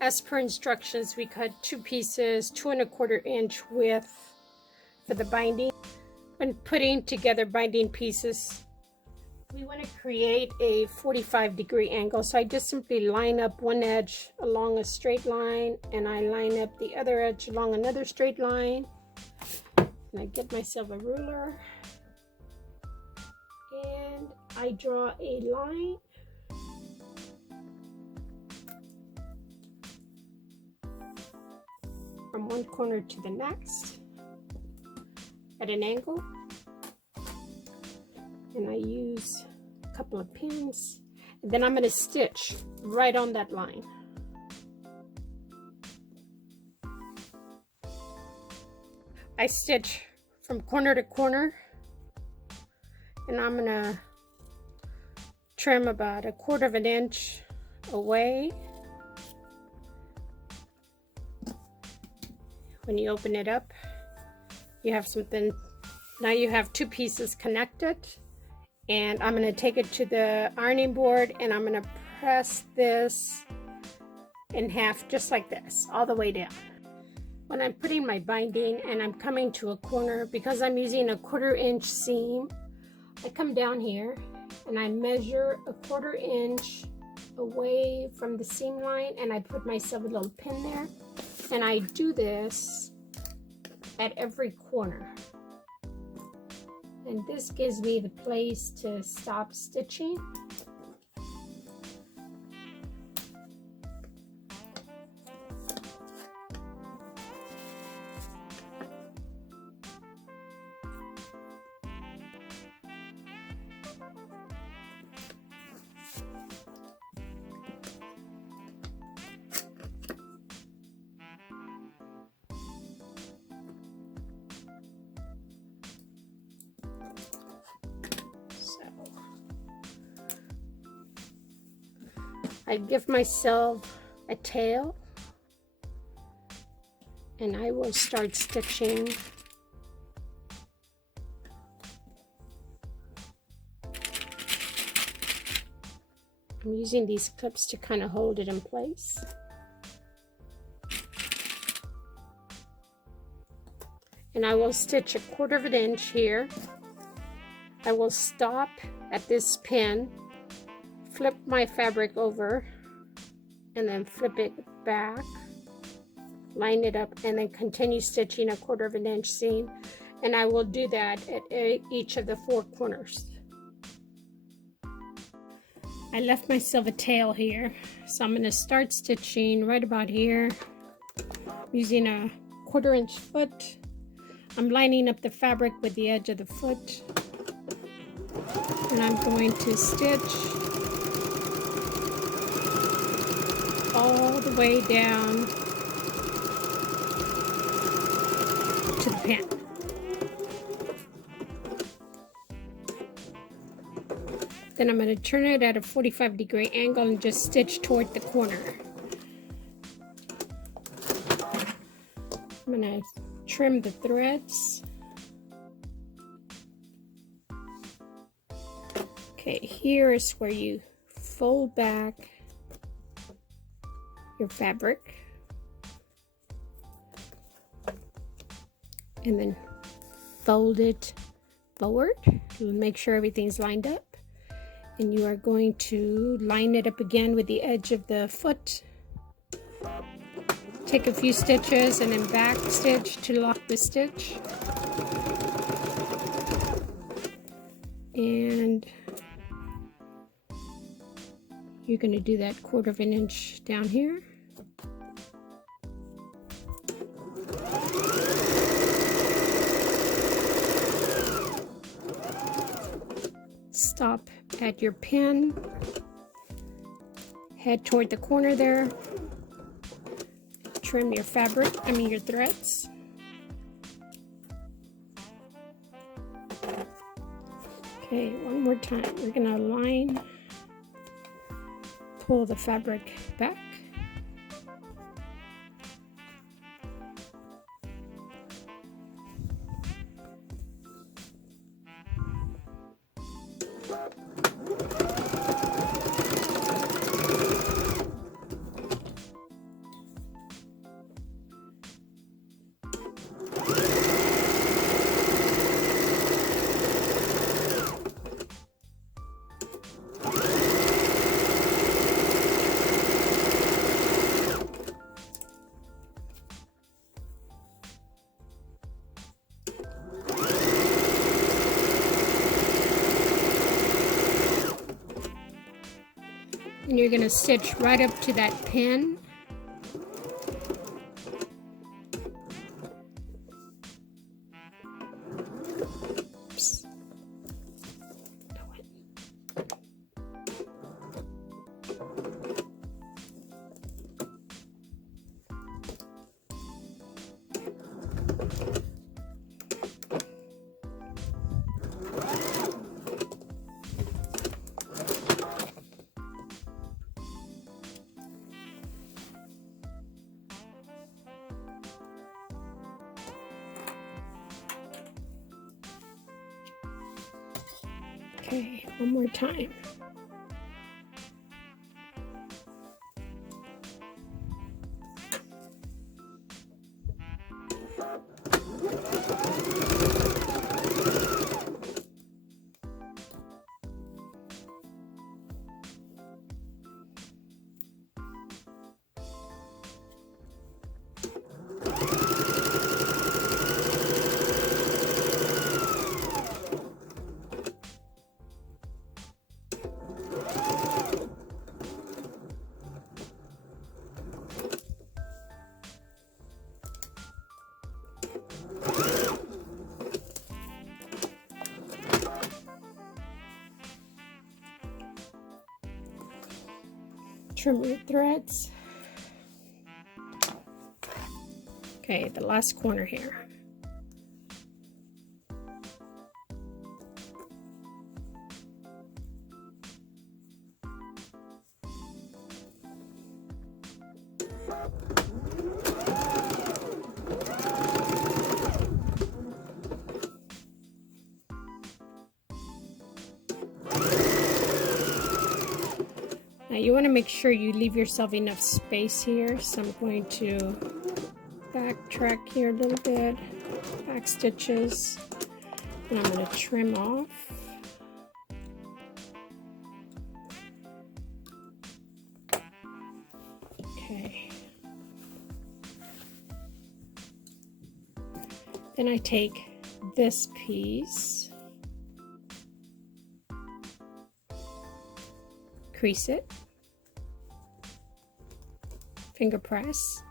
As per instructions, we cut 2 pieces, 2¼ inch width for the binding. When putting together binding pieces, we want to create a 45-degree angle. So I just simply line up one edge along a straight line, and I line up the other edge along another straight line. And I get myself a ruler, and I draw a line. From one corner to the next at an angle, and I use a couple of pins, and then I'm going to stitch right on that line. I stitch from corner to corner, and I'm going to trim about 1/4 inch away. When you open it up, you have something. Now you have 2 pieces connected, and I'm going to take it to the ironing board, and I'm going to press this in half just like this, all the way down. When I'm putting my binding and I'm coming to a corner, because I'm using a 1/4 inch seam, I come down here and I measure 1/4 inch away from the seam line, and I put myself a little pin there. And I do this at every corner. And this gives me the place to stop stitching. I give myself a tail, and I will start stitching I'm using these clips to kind of hold it in place. And I will stitch 1/4 inch here. I will stop at this pin, flip my fabric over, and then flip it back, line it up, and then continue stitching 1/4 inch seam. And I will do that at each of the 4 corners. I left myself a tail here, so I'm going to start stitching right about here using a 1/4 inch foot. I'm lining up the fabric with the edge of the foot, and I'm going to stitch all the way down to the pin. Then I'm going to turn it at a 45-degree angle and just stitch toward the corner. I'm going to trim the threads. Okay, here is where you fold back your fabric and then fold it forward. Make sure everything's lined up. And you are going to line it up again with the edge of the foot. Take a few stitches and then back stitch to lock the stitch. And you're going to do that 1/4 inch down here. Stop at your pin, head toward the corner there, trim your fabric, your threads. Okay, one more time. We're going to line, pull the fabric back. you're going to stitch right up to that pin. Oops. Okay, one more time. Trim your threads. Okay, the last corner here. Now you want to make sure you leave yourself enough space here, so I'm going to backtrack here a little bit, back stitches, and I'm going to trim off. Okay. Then I take this piece, crease it, finger press,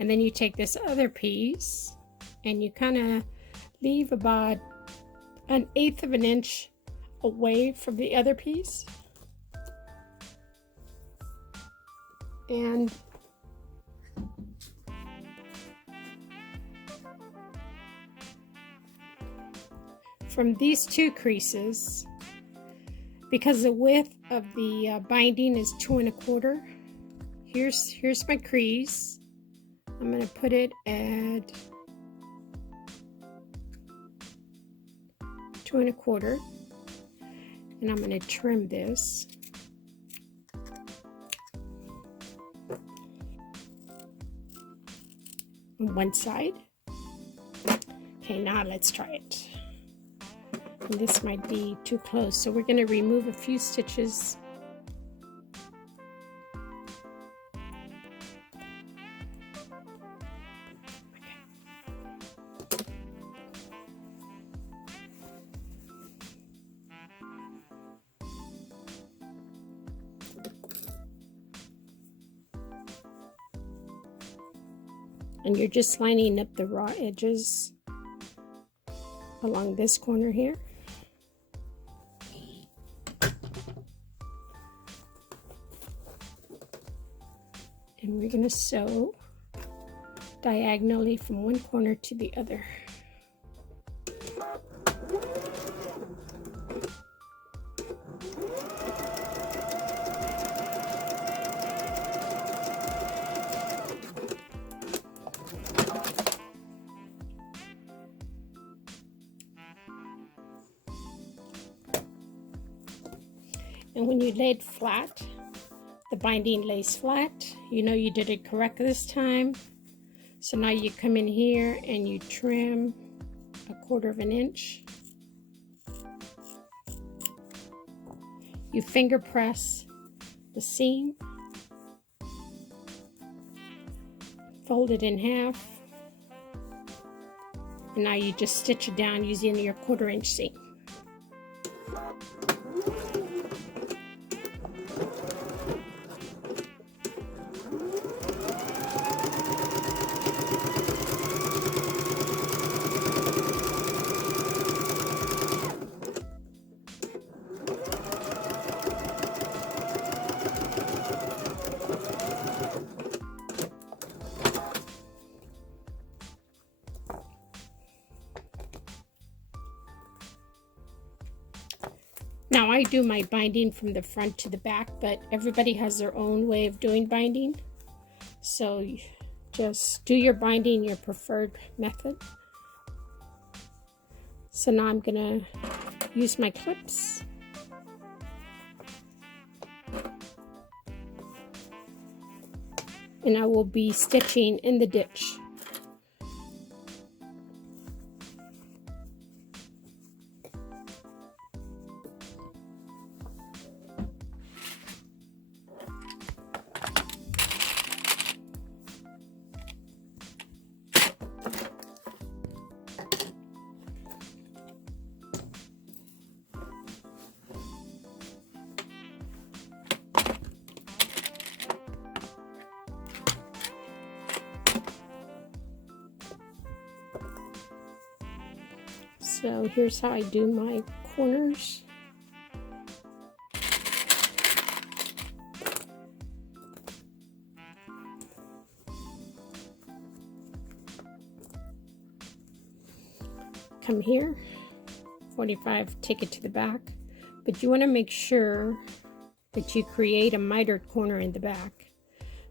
and then you take this other piece and you kind of leave about 1/8 of an inch away from the other piece, and from these two creases, because the width of the binding is 2 1/4, here's my crease. I'm going to put it at 2 1/4, and I'm going to trim this. On one side. Okay, now let's try it. And this might be too close, so we're going to remove a few stitches. And you're just lining up the raw edges along this corner here. And we're going to sew diagonally from one corner to the other. And when you lay it flat, the binding lays flat, you know you did it correct this time. So now you come in here and you trim 1/4 of an inch. You finger press the seam, fold it in half, and now you just stitch it down using your 1/4 inch seam. I do my binding from the front to the back, but everybody has their own way of doing binding. So just do your binding your preferred method. So now I'm gonna use my clips. And I will be stitching in the ditch. So here's how I do my corners. Come here, 45, take it to the back, but you want to make sure that you create a mitered corner in the back.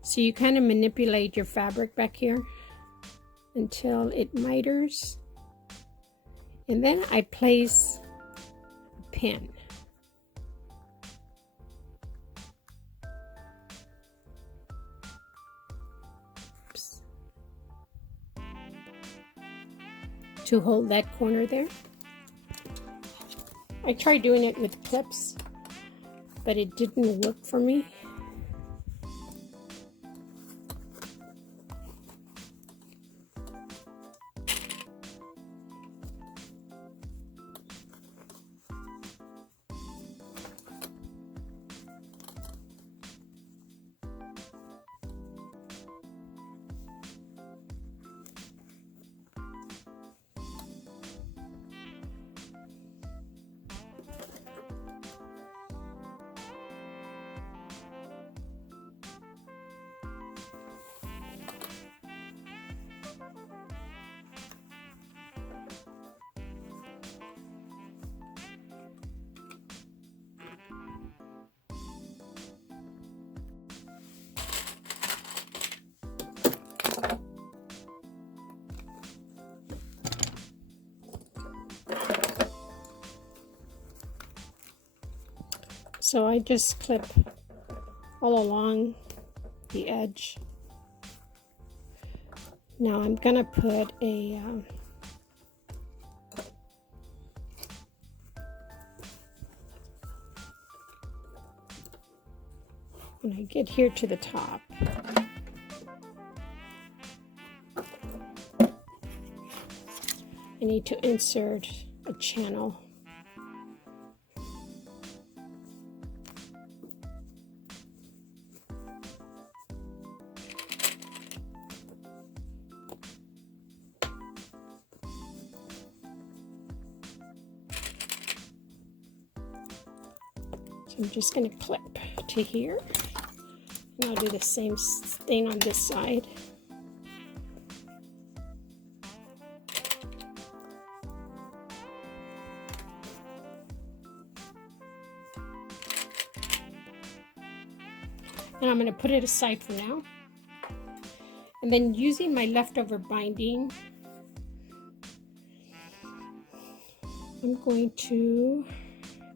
So you kind of manipulate your fabric back here until it miters. And then I place a pin. Oops. To hold that corner there. I tried doing it with clips, but it didn't work for me. So I just clip all along the edge. Now I'm gonna put a when I get here to the top, I need to insert a channel. So I'm just going to clip to here, and I'll do the same thing on this side. And I'm going to put it aside for now. And then using my leftover binding, I'm going to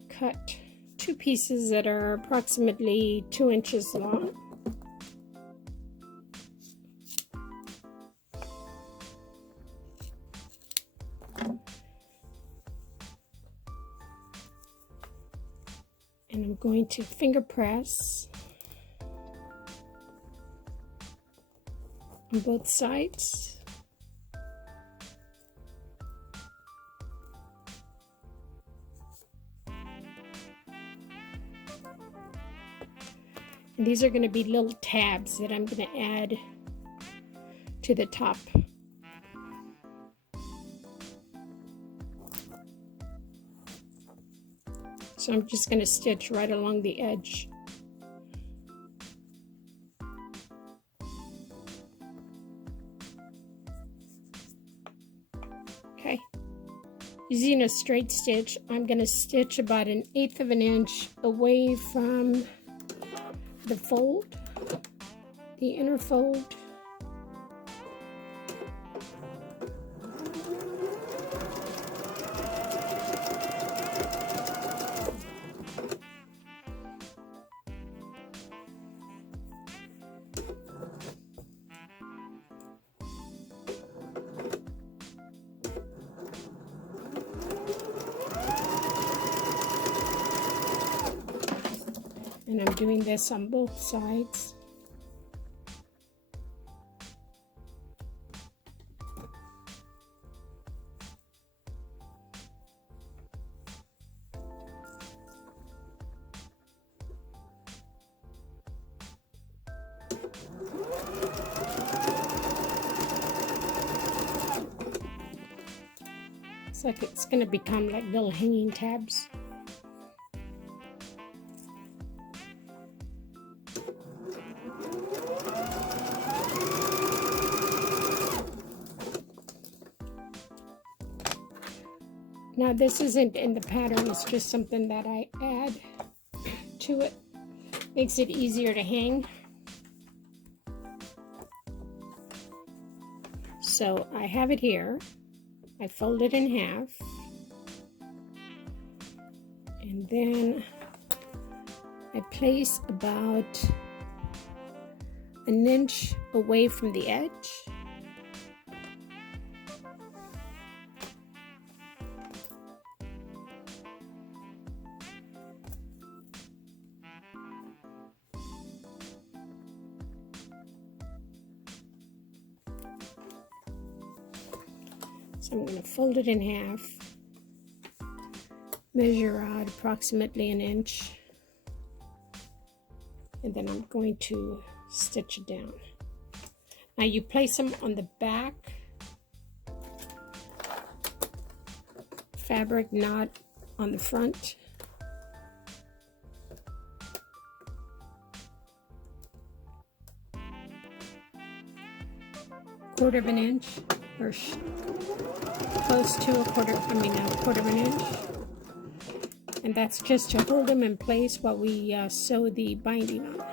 cut two pieces that are approximately 2 inches long. And I'm going to finger press on both sides. And these are going to be little tabs that I'm going to add to the top. So I'm just going to stitch right along the edge. Okay. Using a straight stitch, I'm going to stitch about 1/8 of an inch away from the fold, the inner fold. And I'm doing this on both sides. It's like it's going to become like little hanging tabs. Now this isn't in the pattern, it's just something that I add to it. Makes it easier to hang. So I have it here. I fold it in half. And then I place about 1 inch away from the edge. So I'm going to fold it in half, measure out approximately 1 inch, and then I'm going to stitch it down. Now you place them on the back fabric, not on the front. Quarter of an inch, or close to a quarter of an inch. And that's just to hold them in place while we sew the binding on.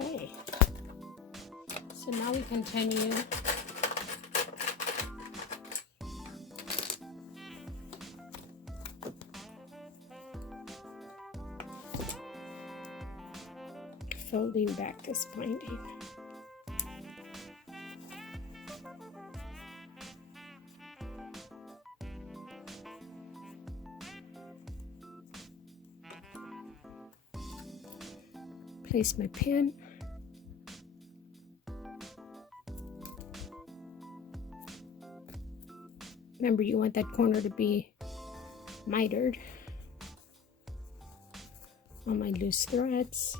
Okay, so now we continue folding back this binding. Place my pin. Remember, you want that corner to be mitered on my loose threads.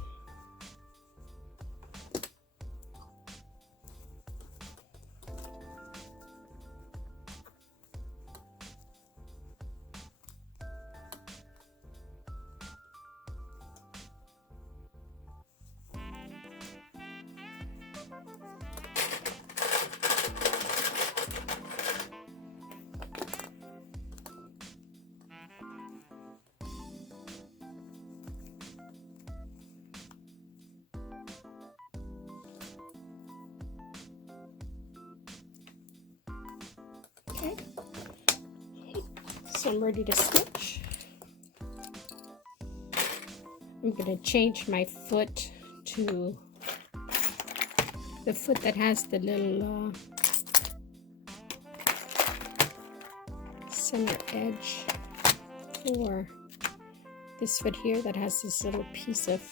Okay, so I'm ready to stitch. I'm going to change my foot to the foot that has the little center edge, or this foot here that has this little piece of,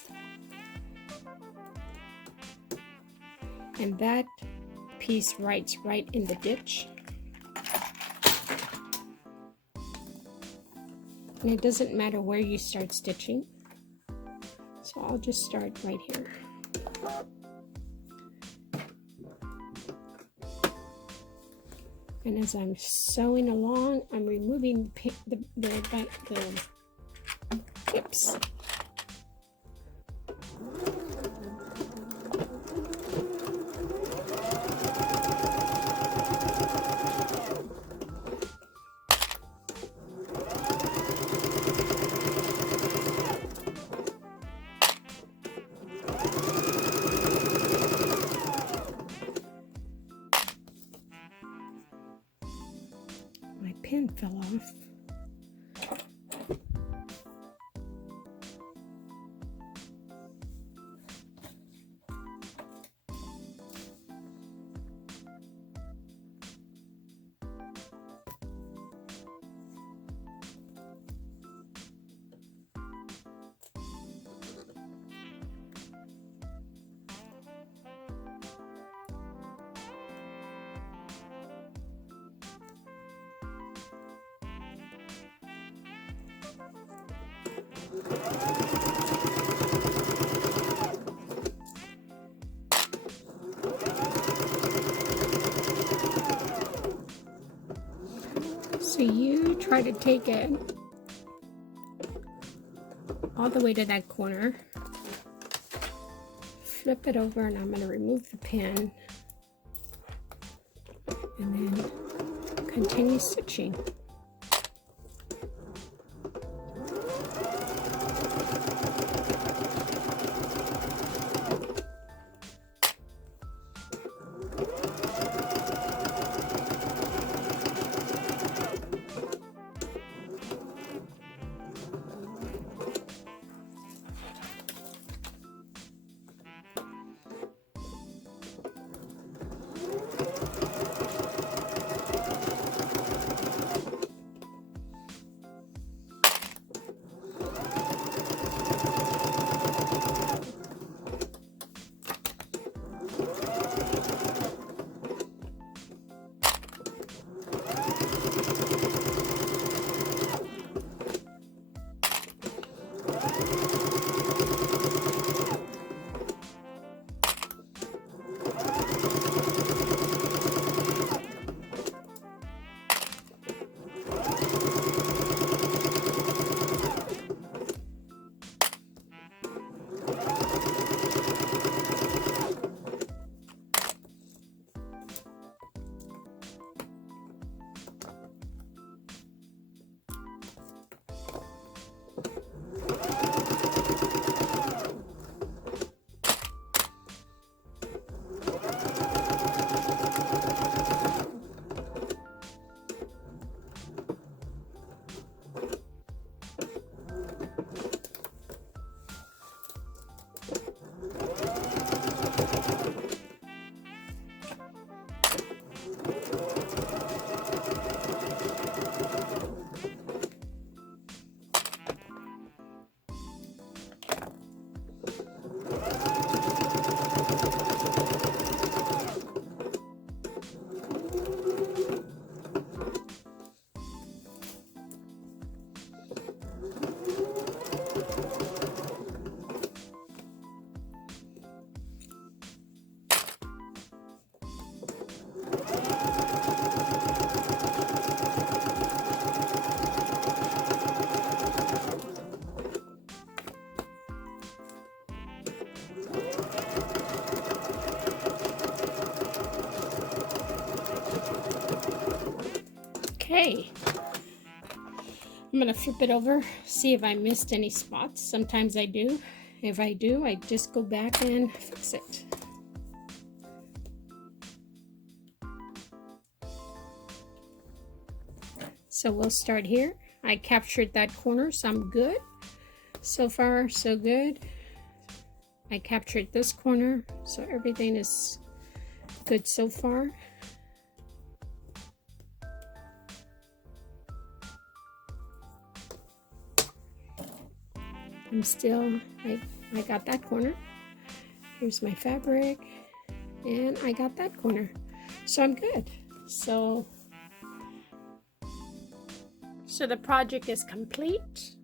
and that piece rides right in the ditch. And it doesn't matter where you start stitching, so I'll just start right here. And as I'm sewing along, I'm removing the Oops. My pin fell off. So you try to take it all the way to that corner, flip it over, and I'm going to remove the pin and then continue stitching. Okay, I'm going to flip it over, see if I missed any spots. Sometimes I do. If I do, I just go back and fix it. So we'll start here. I captured that corner, so I'm good. So far, so good. I captured this corner, so everything is good so far. I got that corner. Here's my fabric, and I got that corner. So I'm good. So the project is complete.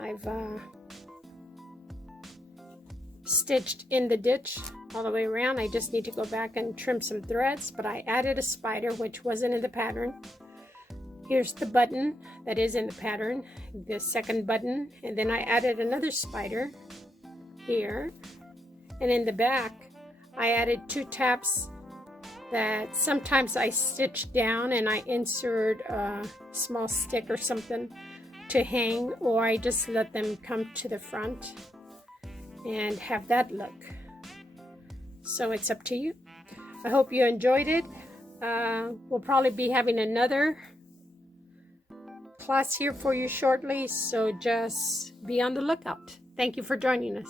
I've stitched in the ditch all the way around. I just need to go back and trim some threads, but I added a spider which wasn't in the pattern, Here's the button that is in the pattern, the second button, and then I added another spider here, and in the back I added 2 taps that sometimes I stitch down and I insert a small stick or something to hang, or I just let them come to the front and have that look. So it's up to you. I hope you enjoyed it. We'll probably be having another class here for you shortly, so just be on the lookout. Thank you for joining us.